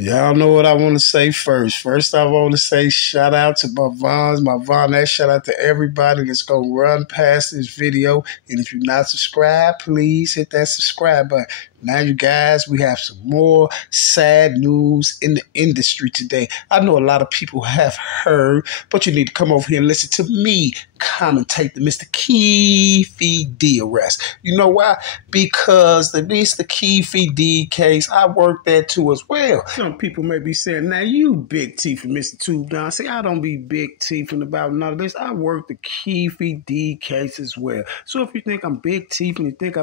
Y'all know what I want to say first. First, I want to say shout out to my Vons, shout out to everybody that's going to run past this video. And if you're not subscribed, please hit that subscribe button. Now, you guys, we have some more sad news in the industry today. I know a lot of people have heard, but you need to come over here and listen to me commentate the Mr. Keefe D arrest. You know why? Because the Mr. Keefe D case, I worked that too as well. Some people may be saying, now you big teeth and Mr. Tube Don. See, I don't be big teething about none of this. I worked the Keefe D case as well. So if you think I'm big teeth and you think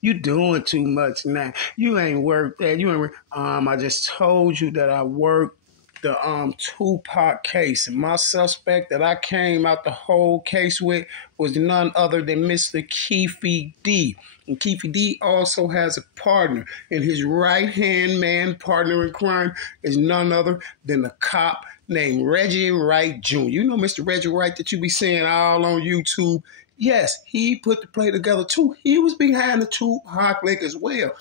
you doing too much now, you ain't worked that. You ain't I just told you that I worked the Tupac case, and my suspect that I came out the whole case with was none other than Mr. Keefe D. And Keefe D also has a partner, and his right-hand man partner in crime is none other than a cop named Reggie Wright Jr. You know Mr. Reggie Wright that you be seeing all on YouTube? Yes, he put the play together too. He was behind the Tupac lick as well.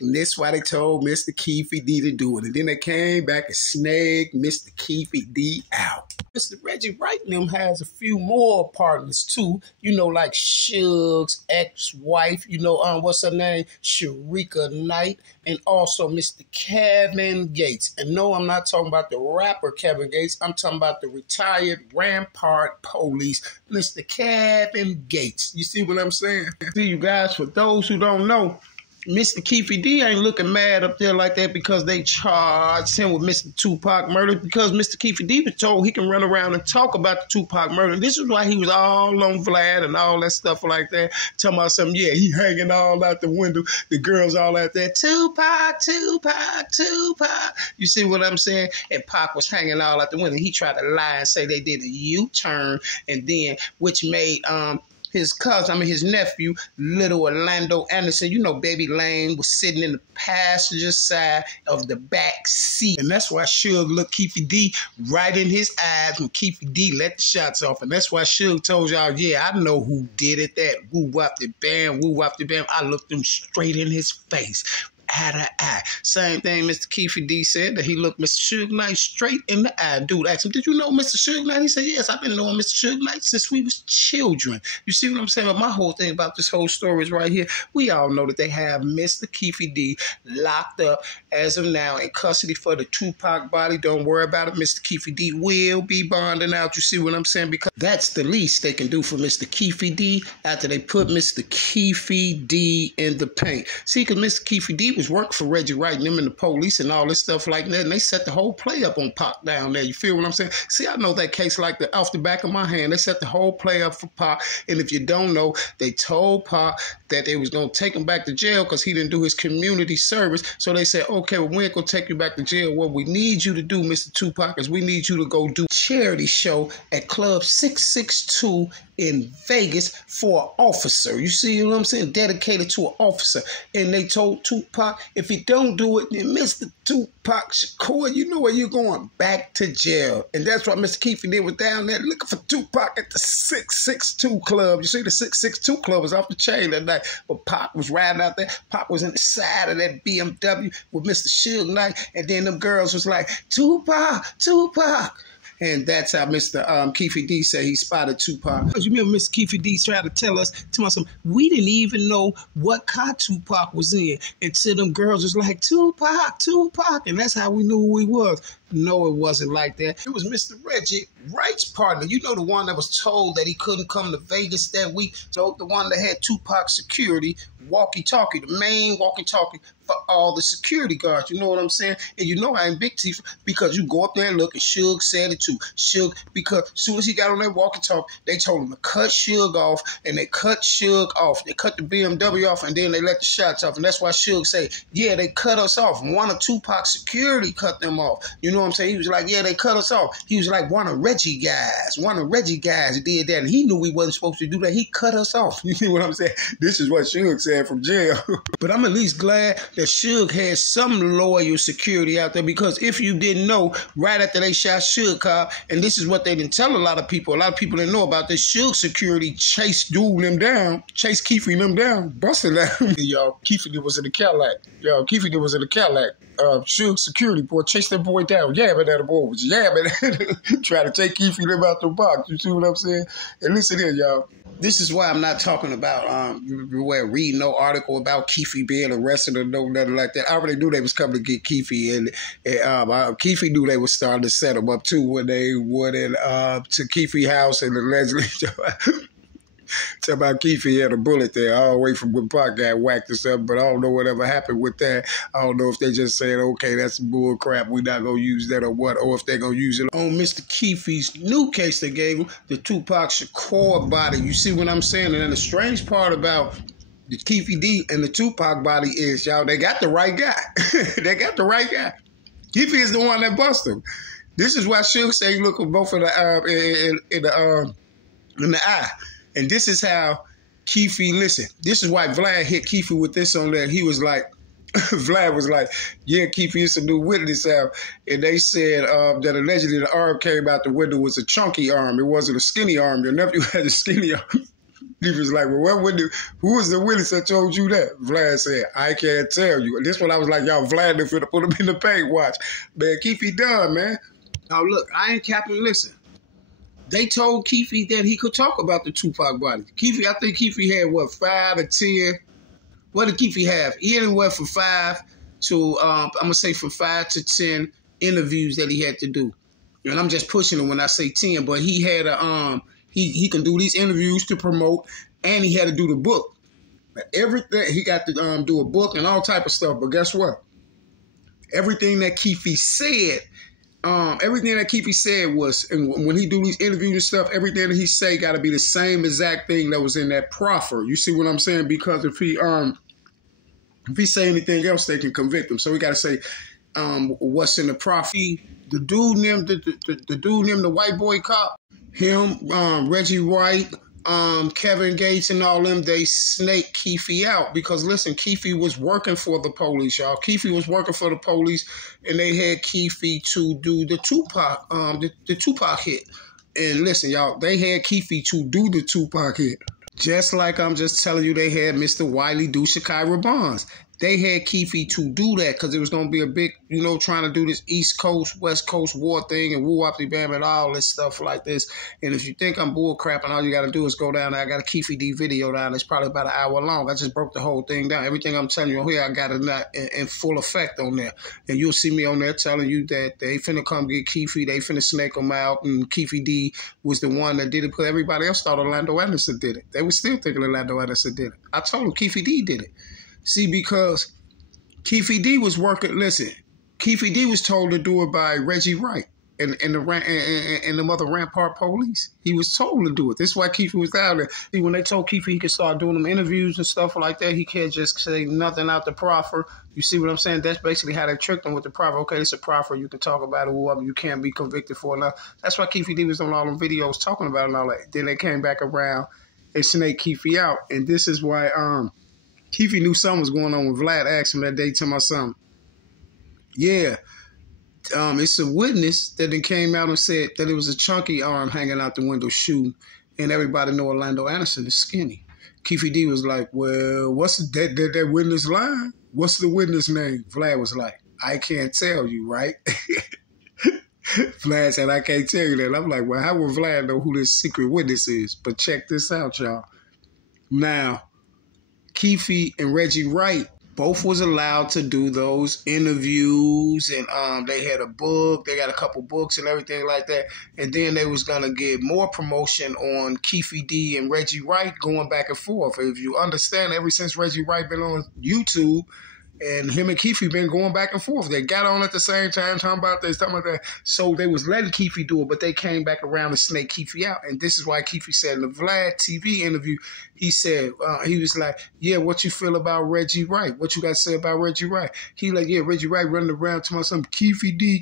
And that's why they told Mr. Keefe D to do it. And then they came back and snagged Mr. Keefe D out. Mr. Reggie Wright and them has a few more partners too. You know, like Suge's ex-wife, what's her name? Sharika Knight. And also Mr. Kevin Gates. And no, I'm not talking about the rapper Kevin Gates. I'm talking about the retired Rampart Police, Mr. Kevin Gates. You see what I'm saying? See, you guys, for those who don't know, Mr. Keefe D ain't looking mad up there like that because they charged him with Mr. Tupac murder, because Mr. Keefe D was told he can run around and talk about the Tupac murder. This is why he was all on Vlad and all that stuff like that, talking about something, yeah, he hanging all out the window, the girls all out there, Tupac, Tupac, Tupac. You see what I'm saying? And Pac was hanging all out the window. He tried to lie and say they did a U-turn, and then, which made, his nephew, little Orlando Anderson, Baby Lane was sitting in the passenger side of the back seat. And that's why Suge looked Keefe D right in his eyes when Keefe D let the shots off. And that's why Suge told y'all, yeah, I know who did it. That woo-wop the bam, woo-wop the bam. I looked him straight in his face. Eye to eye. Same thing Mr. Keefe D said, that he looked Mr. Suge Knight straight in the eye. Dude asked him, did you know Mr. Suge Knight? He said, yes, I've been knowing Mr. Suge Knight since we was children. You see what I'm saying? But my whole thing about this whole story is right here. We all know that they have Mr. Keefe D locked up as of now in custody for the Tupac body. Don't worry about it. Mr. Keefe D will be bonding out. You see what I'm saying? Because that's the least they can do for Mr. Keefe D after they put Mr. Keefe D in the paint. See, because Mr. Keefe D was working for Reggie Wright and them and the police and all this stuff like that, and they set the whole play up on Pac down there. You feel what I'm saying? See, I know that case like off the back of my hand. They set the whole play up for Pac, and if you don't know, they told Pac that they was going to take him back to jail because he didn't do his community service. So they said, okay, well, we ain't going to take you back to jail. What we need you to do, Mr. Tupac, is we need you to go do a charity show at Club 662 in Vegas for an officer. You see what I'm saying? Dedicated to an officer. And they told Tupac, if you don't do it, then Mr. Tupac Shakur, you know where you're going, back to jail. And that's what Mr. Keefe did, was down there looking for Tupac at the 662 Club. You see, the 662 Club was off the chain that night. But Pac was riding out there. Pac was in the side of that BMW with Mr. Suge Knight. And then them girls was like, Tupac, Tupac. And that's how Mr. Keefe D said he spotted Tupac. Because you remember Mr. Keefe D tried to tell us we didn't even know what car Tupac was in until them girls was like, Tupac, Tupac. And that's how we knew who he was. No, it wasn't like that. It was Mr. Reggie Wright's partner. You know, the one that was told that he couldn't come to Vegas that week. So the one that had Tupac security, walkie-talkie, the main walkie-talkie for all the security guards. You know what I'm saying? And you know I ain't big teeth because you go up there and look, and Suge said it too. Suge, because as soon as he got on that walkie-talkie, they told him to cut Suge off, and they cut Suge off. They cut the BMW off, and then they let the shots off. And that's why Suge said, yeah, they cut us off. One of Tupac's security cut them off. You know what I'm saying? He was like, yeah, they cut us off. He was like, one of Reggie guys did that, and he knew we wasn't supposed to do that. He cut us off. You see what I'm saying? This is what Suge said from jail. But I'm at least glad that Suge had some loyal security out there, because if you didn't know, right after they shot Suge Cobb, and this is what they didn't tell a lot of people didn't know about this, Suge security chased Keefe them down, busted them. Y'all, Keefe was in the Cadillac. Suge security boy chased that boy down, yabbing at the boy, was yabbing, trying to take Keefe them out the box. You see what I'm saying? And listen here, y'all. This is why I'm not talking about reading no article about Keefe being arrested or no nothing like that. I already knew they was coming to get Keefe, and Keefe knew they was starting to set him up too when they went in to Keefe house and allegedly talk about Keefe had a bullet there all the way from when Pac got whacked or something, but I don't know whatever happened with that. I don't know if they just said, okay, that's some bull crap, we're not going to use that or what, or if they're going to use it on Mr. Keefe's new case they gave him, the Tupac Shakur body. You see what I'm saying? And then the strange part about the Keefe D and the Tupac body is, y'all, they got the right guy. They got the right guy. Keefe is the one that busted him. This is why Suge say he look both of the in the eye. And this is how Keefe, listen, this is why Vlad hit Keefe with this on there. He was like, Vlad was like, yeah, Keefe, it's a new witness out. And they said that allegedly the arm came out the window was a chunky arm. It wasn't a skinny arm. Your nephew had a skinny arm. He was like, well, who was the witness that told you that? Vlad said, I can't tell you. And this one I was like, y'all, Vlad done finna put him in the paint, watch. Man, Keefe done, man. Now, look, I ain't capping, listen. They told Keefe that he could talk about the Tupac body. Keefe, I think Keefe had, 5 or 10? What did Keefe have? He had anywhere from 5 to, I'm going to say from 5 to 10 interviews that he had to do. And I'm just pushing him when I say 10, but he had he can do these interviews to promote, and he had to do the book. Everything, he got to do a book and all type of stuff, but guess what? Everything that Keefe said, was, and when he do these interviews and stuff, everything that he say got to be the same exact thing that was in that proffer. You see what I'm saying? Because if he say anything else, they can convict him. So we got to say what's in the proffer. The dude named the white boy cop, him, Reggie Wright, Kevin Gates and all them, they snaked Keefe out because, listen, Keefe was working for the police, y'all. Keefe was working for the police, and they had Keefe to do the Tupac, the Tupac hit. And listen, y'all, they had Keefe to do the Tupac hit. Just like I'm just telling you, they had Mr. Wiley do Shakira Bonds. They had Keefe to do that because it was going to be a big, trying to do this East Coast, West Coast war thing and woo-wop-de-bam and all this stuff like this. And if you think I'm bull crapping, all you got to do is go down there. I got a Keefe D video down. It's probably about an hour long. I just broke the whole thing down. Everything I'm telling you here, I got it in full effect on there. And you'll see me on there telling you that they finna come get Keefe. They finna snake him out. And Keefe D was the one that did it because everybody else thought Orlando Anderson did it. They were still thinking Orlando Anderson did it. I told them Keefe D did it. See, because Keefe D was working. Listen, Keefe D was told to do it by Reggie Wright and the mother Rampart Police. He was told to do it. That's why Keefe was down there. See, when they told Keefe he could start doing them interviews and stuff like that, he can't just say nothing out the proffer. You see what I'm saying? That's basically how they tricked him with the proffer. Okay, it's a proffer. You can talk about it, whoever. You can't be convicted for it. Now, that's why Keefe D was on all them videos talking about it and all that. Then they came back around and snaked Keefe out. And this is why Keefe knew something was going on when Vlad asked him that day to my son. Yeah, it's a witness that then came out and said that it was a chunky arm hanging out the window shooting, and everybody know Orlando Anderson is skinny. Keefe D was like, well, what's that witness line? What's the witness name? Vlad was like, I can't tell you, right? Vlad said, I can't tell you that. I'm like, well, how will Vlad know who this secret witness is? But check this out, y'all. Now, Keefe and Reggie Wright both was allowed to do those interviews, and they had a book. They got a couple books and everything like that. And then they was going to get more promotion on Keefe D and Reggie Wright going back and forth. If you understand, ever since Reggie Wright been on YouTube, and him and Keefe been going back and forth. They got on at the same time, talking about this, talking about that. So they was letting Keefe do it, but they came back around and snake Keefe out. And this is why Keefe said in the Vlad TV interview, he said, he was like, yeah, what you feel about Reggie Wright? What you got to say about Reggie Wright? He like, yeah, Reggie Wright running around to my son, Keefe D,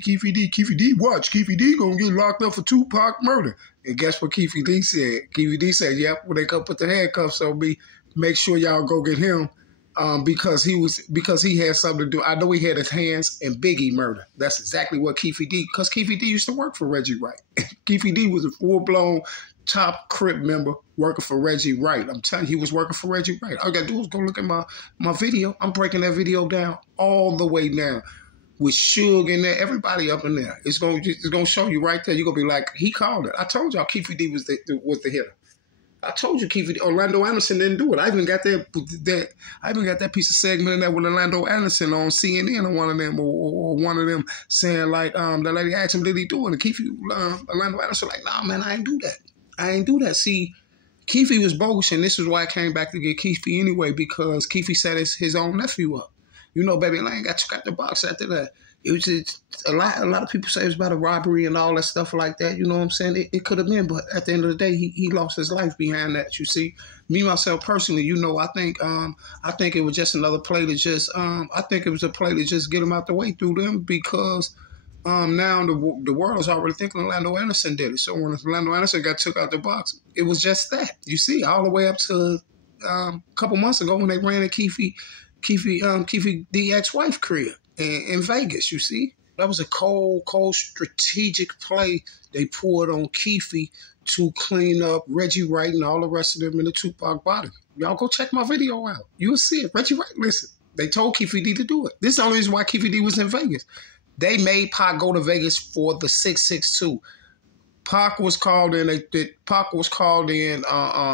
watch, Keefe D gonna get locked up for Tupac murder. And guess what Keefe D said? Keefe D said, yep, when they come put the handcuffs on me, make sure y'all go get him. Because he had something to do. I know he had his hands in Biggie murder. That's exactly what Keefe D. Because Keefe D used to work for Reggie Wright. Keefe D was a full-blown top Crip member working for Reggie Wright. I'm telling you, he was working for Reggie Wright. All you gotta do is go look at my video. I'm breaking that video down all the way down. with Suge in there, everybody up in there. It's gonna show you right there. You're gonna be like, he called it. I told y'all Keefe D was the hitter. I told you Keefe D. Orlando Anderson didn't do it. I even got that piece of segment in there with Orlando Anderson on CNN or one of them or one of them saying like the lady asked him, did he do it? And Keefe Orlando Anderson like, nah man, I ain't do that. I ain't do that. See, Keefe was bogus, and this is why I came back to get Keefe anyway, because Keefe set his own nephew up. You know, Baby Lane got took out the box after that. It was just, a lot of people say it was about a robbery and all that stuff like that. You know what I'm saying? It could have been, but at the end of the day, he lost his life behind that. You see, me myself personally, you know, I think it was just another play to just I think it was a play to just get him out the way through them, because now the world is already thinking Orlando Anderson did it. So when Orlando Anderson got took out the box, it was just that. You see, all the way up to a couple months ago when they ran at Keefe the ex-wife crib in Vegas, you see. That was a cold strategic play they poured on Keefe to clean up Reggie Wright and all the rest of them in the Tupac body. Y'all go check my video out. You'll see it. Reggie Wright, listen, they told Keefe D to do it. This is the only reason why Keefe D was in Vegas. They made Pac go to Vegas for the 662. Pac was called in.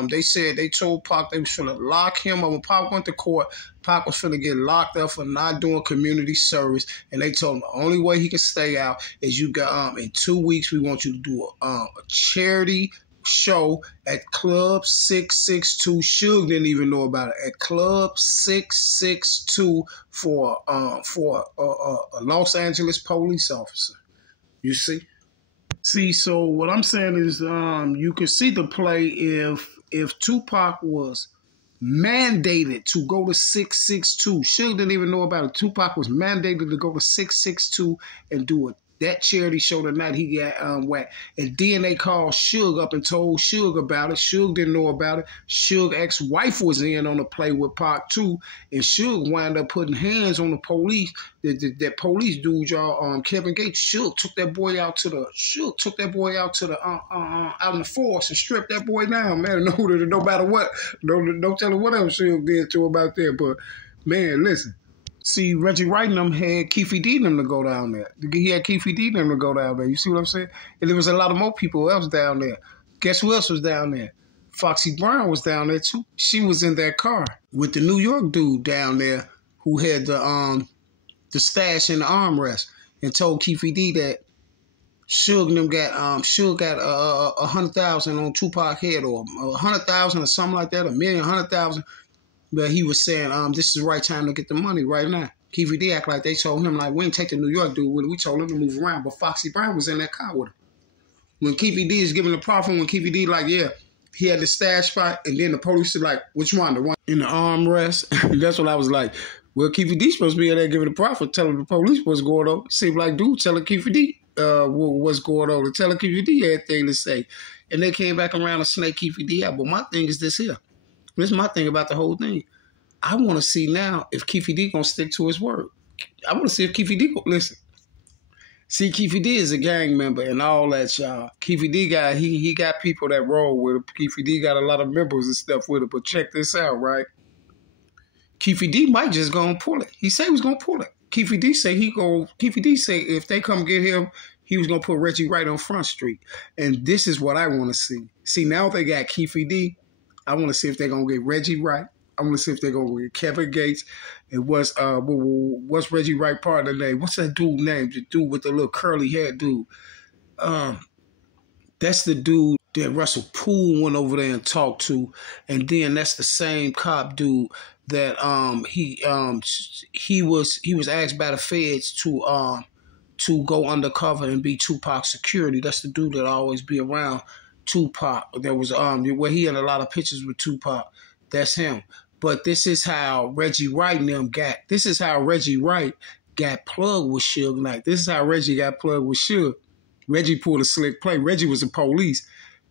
They said they told Pac they was finna lock him up. When Pac went to court, Pac was finna get locked up for not doing community service, and they told him the only way he can stay out is you got in 2 weeks we want you to do a charity show at Club 662. Suge didn't even know about it. At Club 662 for a Los Angeles police officer. You see. See, so what I'm saying is you can see the play if Tupac was mandated to go to 662. Suge didn't even know about it. Tupac was mandated to go to 662 and do that charity show the night he got whacked. And then they called Suge up and told Suge about it. Suge didn't know about it. Suge's ex-wife was in on the play with Pac too, and Suge wound up putting hands on the police. That police dude, y'all, Kevin Gates. Suge took that boy out to the out in the forest and stripped that boy down, man. No matter what, don't tell him what else Suge did to him out there. But man, listen. See, Reggie Wright and them had Keefe D them to go down there. He had Keefe D them to go down there. You see what I'm saying? And there was a lot of more people else down there. Guess who else was down there? Foxy Brown was down there too. She was in that car with the New York dude down there who had the stash in the armrest, and told Keefe D that Suge and them got 100,000 on Tupac head, or 100,000 or something like that, 100,000. But he was saying, this is the right time to get the money right now. Keefe D act like they told him, like, we didn't take the New York dude with it. We told him to move around. But Foxy Brown was in that car with him. When Keefe D is giving the profit, when Keefe D like, yeah, he had the stash spot, and then the police are like, which one? The one in the armrest? That's what I was like. Well, Keefe D supposed to be in there giving the profit, telling the police what's going on. Seemed like dude telling Keefe D what's going on, and telling Keefe D everything to say. And they came back around and snake Keefe D out. But my thing is this here. This is my thing about the whole thing. I want to see now if Keefe D going to stick to his word. I want to see if Keefe D listen. See, Keefe D is a gang member and all that, y'all. Keefe D got he got people that roll with him. Keefe D got a lot of members and stuff with him. But check this out, right? Keefe D might just go and pull it. He said he was going to pull it. Keefe D say if they come get him, he was going to put Reggie Wright on Front Street. And this is what I want to see. See, now they got Keefe D. I want to see if they're going to get Reggie Wright. I want to see if they're going to get Kevin Gates. And what's Reggie Wright part of the name? What's that dude name? The dude with the little curly hair dude. That's the dude that Russell Poole went over there and talked to. And then that's the same cop dude that he was asked by the feds to go undercover and be Tupac's security. That's the dude that always be around Tupac. There was where he had a lot of pictures with Tupac. That's him. But this is how Reggie Wright and them got. This is how Reggie Wright got plugged with Suge Knight. This is how Reggie got plugged with Suge. Reggie pulled a slick play. Reggie was the police.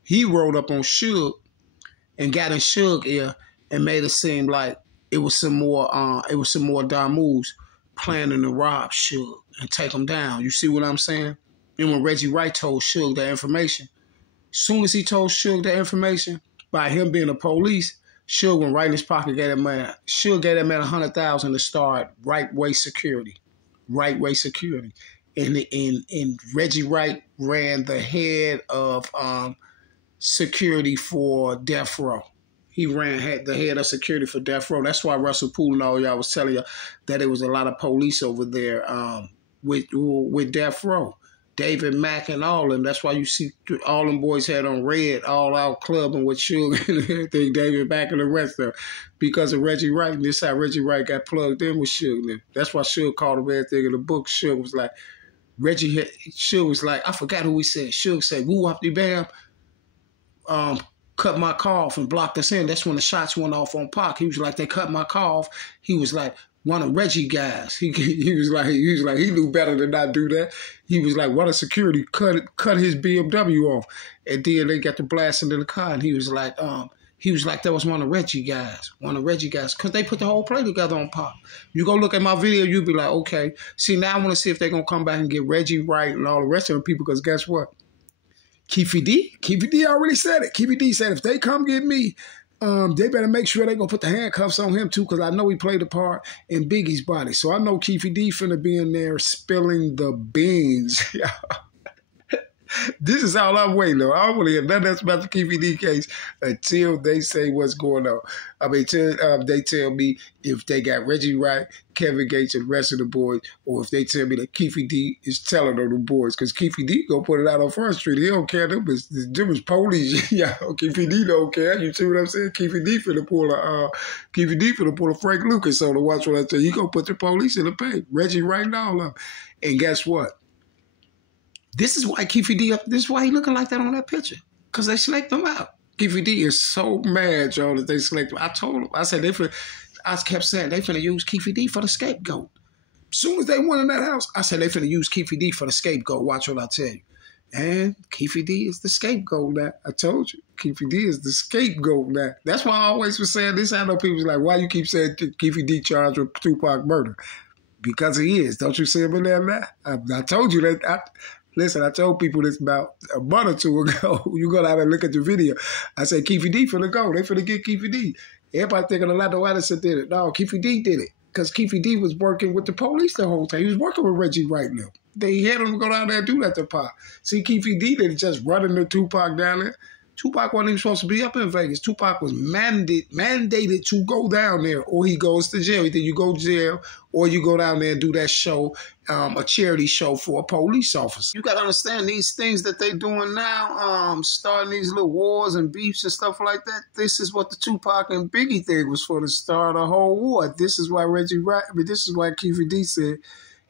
He rolled up on Suge and got in Suge ear and made it seem like it was some more Damus planning to rob Suge and take him down. You see what I'm saying? And when Reggie Wright told Suge that information, as soon as he told Suge that information, by him being a police, Suge went right in his pocket, gave that man, Suge gave that man 100,000 to start right way security. Right Way Security. And Reggie Wright ran the head of security for Death Row. He had the head of security for Death Row. That's why Russell Poole and all y'all was telling you that there was a lot of police over there with Death Row. David Mack and all of them. That's why you see all them boys had on red, all out clubbing with Suge and everything, David Mack and the rest of them. Because of Reggie Wright. And this how Reggie Wright got plugged in with Suge. That's why Suge called him everything in the book. Suge was like, Suge was like, I forgot who he said. Suge said, woo up the bam, cut my car off and blocked us in. That's when the shots went off on Pac. He was like, they cut my car off. He was like, one of Reggie guys. He was like, he knew better than not do that. He was like, one of security cut his BMW off. And then they got the blasting in the car. And he was like, that was one of Reggie guys. Because they put the whole play together on Pac. You go look at my video, you'll be like, okay. See, now I want to see if they're going to come back and get Reggie Wright and all the rest of the people, because guess what? Keefe D already said it. Keefe D said if they come get me, they better make sure they gonna put the handcuffs on him too, because I know he played a part in Biggie's body. So I know Keefe D finna be in there spilling the beans. This is all I'm waiting on. I don't want to hear nothing else about the Keefe D case until they say what's going on. I mean, they tell me if they got Reggie Wright, Kevin Gates, and the rest of the boys, or if they tell me that Keefe D is telling on the boys, because Keefe D gonna put it out on Front Street. He don't care. Them is police. Yeah, Keefe D don't care. You see what I'm saying? Keefe D finna pull a Frank Lucas on to watch what I tell you. He gonna put the police in the paint. Reggie Wright and all of them. And guess what? This is why Keefe D, this is why he looking like that on that picture. Because they select him out. Keefe D is so mad, y'all, that they select him. I told him, I said, I kept saying, they finna use Keefe D for the scapegoat. As soon as they went in that house, I said, they finna use Keefe D for the scapegoat. Watch what I tell you. And Keefe D is the scapegoat now. I told you. Keefe D is the scapegoat now. That's why I always was saying this. I know people was like, why you keep saying Keefe D charged with Tupac murder? Because he is. Don't you see him in there now? I told you that. Listen, I told people this about a month or two ago. You go down and look at the video. I said, Keefe D finna go. They finna get Keefe D. Everybody thinking Orlando Anderson did it. No, Keefe D did it. Because Keefe D was working with the police the whole time. He was working with Reggie Wright now. They had him go down there and do that to Pac. See, Keefe D didn't just running the Tupac down there. Tupac wasn't even supposed to be up in Vegas. Tupac was mandated to go down there, or he goes to jail. Either you go to jail or you go down there and do that show, a charity show for a police officer. You got to understand these things that they doing now, starting these little wars and beefs and stuff like that. This is what the Tupac and Biggie thing was for, to start a whole war. This is why this is why Keefe D said,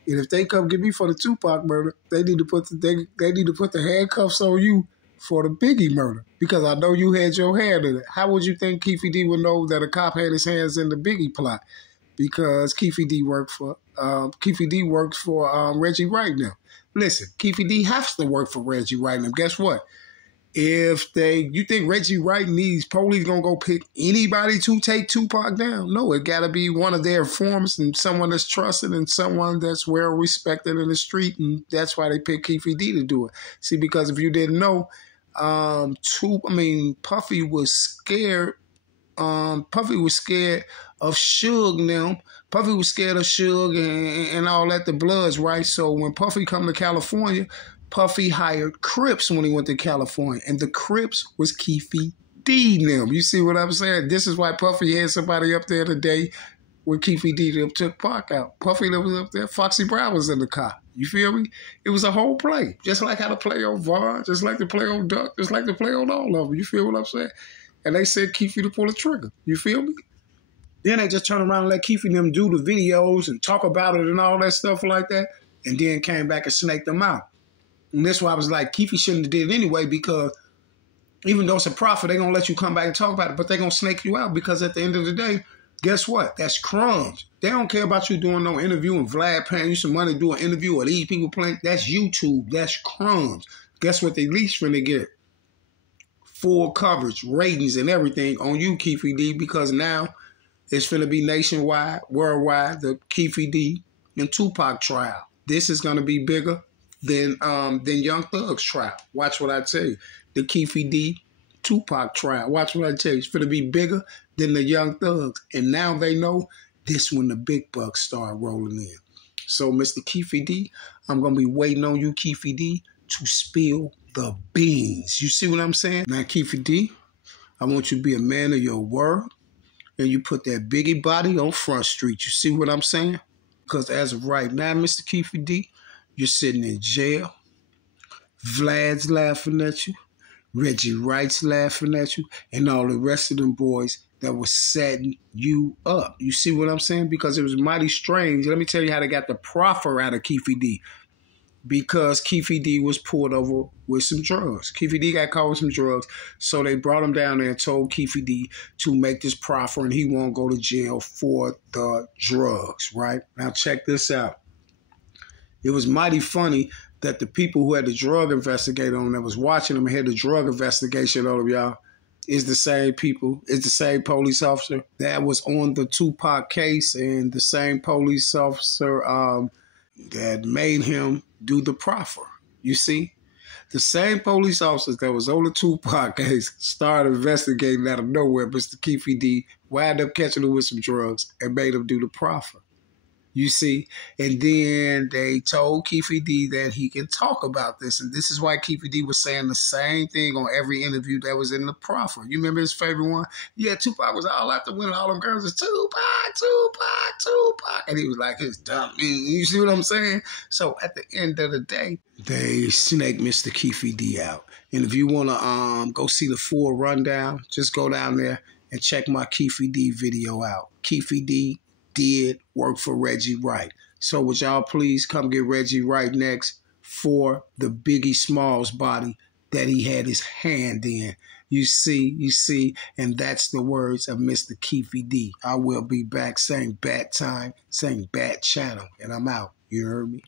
and if they come get me for the Tupac murder, they need to put the handcuffs on you for the Biggie murder, because I know you had your hand in it. How would you think Keefe D would know that a cop had his hands in the Biggie plot? Because Keefe D works for Reggie Wright now. Listen, Keefe D has to work for Reggie Wright now. Guess what? If you think Reggie Wright needs police gonna go pick anybody to take Tupac down? No, it gotta be one of their informants and someone that's trusted and someone that's well respected in the street, and that's why they picked Keefe D to do it. See, because if you didn't know, Puffy was scared. Puffy was scared of Suge now. Puffy was scared of Suge and all that, the Bloods, right? So when Puffy come to California, Puffy hired Crips when he went to California, and the Crips was Keefe D now. You see what I'm saying? This is why Puffy had somebody up there today when Keefe D took Pac out. Puffy was up there. Foxy Brown was in the car. You feel me? It was a whole play. Just like how to play on Vaughn, just like to play on Duck, just like to play on all of them. You feel what I'm saying? And they said Keefe to pull the trigger. You feel me? Then they just turn around and let Keefe and them do the videos and talk about it and all that stuff like that, and then came back and snaked them out. And that's why I was like, Keefe shouldn't have did it anyway, because even though it's a profit, they're going to let you come back and talk about it, but they're going to snake you out, because at the end of the day, guess what? That's crumbs. They don't care about you doing no interview and Vlad paying you some money to do an interview or these people playing. That's YouTube. That's crumbs. Guess what they least finna get? Full coverage, ratings, and everything on you, Keefe D, because now it's finna be nationwide, worldwide, the Keefe D and Tupac trial. This is gonna be bigger than Young Thug's trial. Watch what I tell you. The Keefe D Tupac trial. Watch what I tell you. It's gonna be bigger than the Young Thugs. And now they know this when the big bucks start rolling in. So, Mr. Keefe D, I'm going to be waiting on you, Keefe D, to spill the beans. You see what I'm saying? Now, Keefe D, I want you to be a man of your word, and you put that biggie body on Front Street. You see what I'm saying? Because as of right now, Mr. Keefe D, you're sitting in jail. Vlad's laughing at you. Reggie Wright's laughing at you, and all the rest of them boys that was setting you up. You see what I'm saying? Because it was mighty strange. Let me tell you how they got the proffer out of Keefe D. Because Keefe D was pulled over with some drugs. Keefe D got caught with some drugs, so they brought him down there and told Keefe D to make this proffer, and he won't go to jail for the drugs, right? Now check this out. It was mighty funny that the people who had the drug investigator on that was watching them and had the drug investigation on them, y'all, is the same people, is the same police officer that was on the Tupac case, and the same police officer that made him do the proffer. You see? The same police officers that was on the Tupac case started investigating out of nowhere. Mr. Keefe D wound up catching him with some drugs and made him do the proffer. You see, and then they told Keefe D that he can talk about this. And this is why Keefe D was saying the same thing on every interview that was in the proffer. You remember his favorite one? Yeah, Tupac was all out the window. All them girls was Tupac, Tupac, Tupac. And he was like, it's dumb. You see what I'm saying? So at the end of the day, they snaked Mr. Keefe D out. And if you want to go see the full rundown, just go down there and check my Keefe D video out. Keefe D did work for Reggie Wright. So would y'all please come get Reggie Wright next for the Biggie Smalls body that he had his hand in. You see, and that's the words of Mr. Keefe D. I will be back, same bat time, same bat channel, and I'm out. You heard me?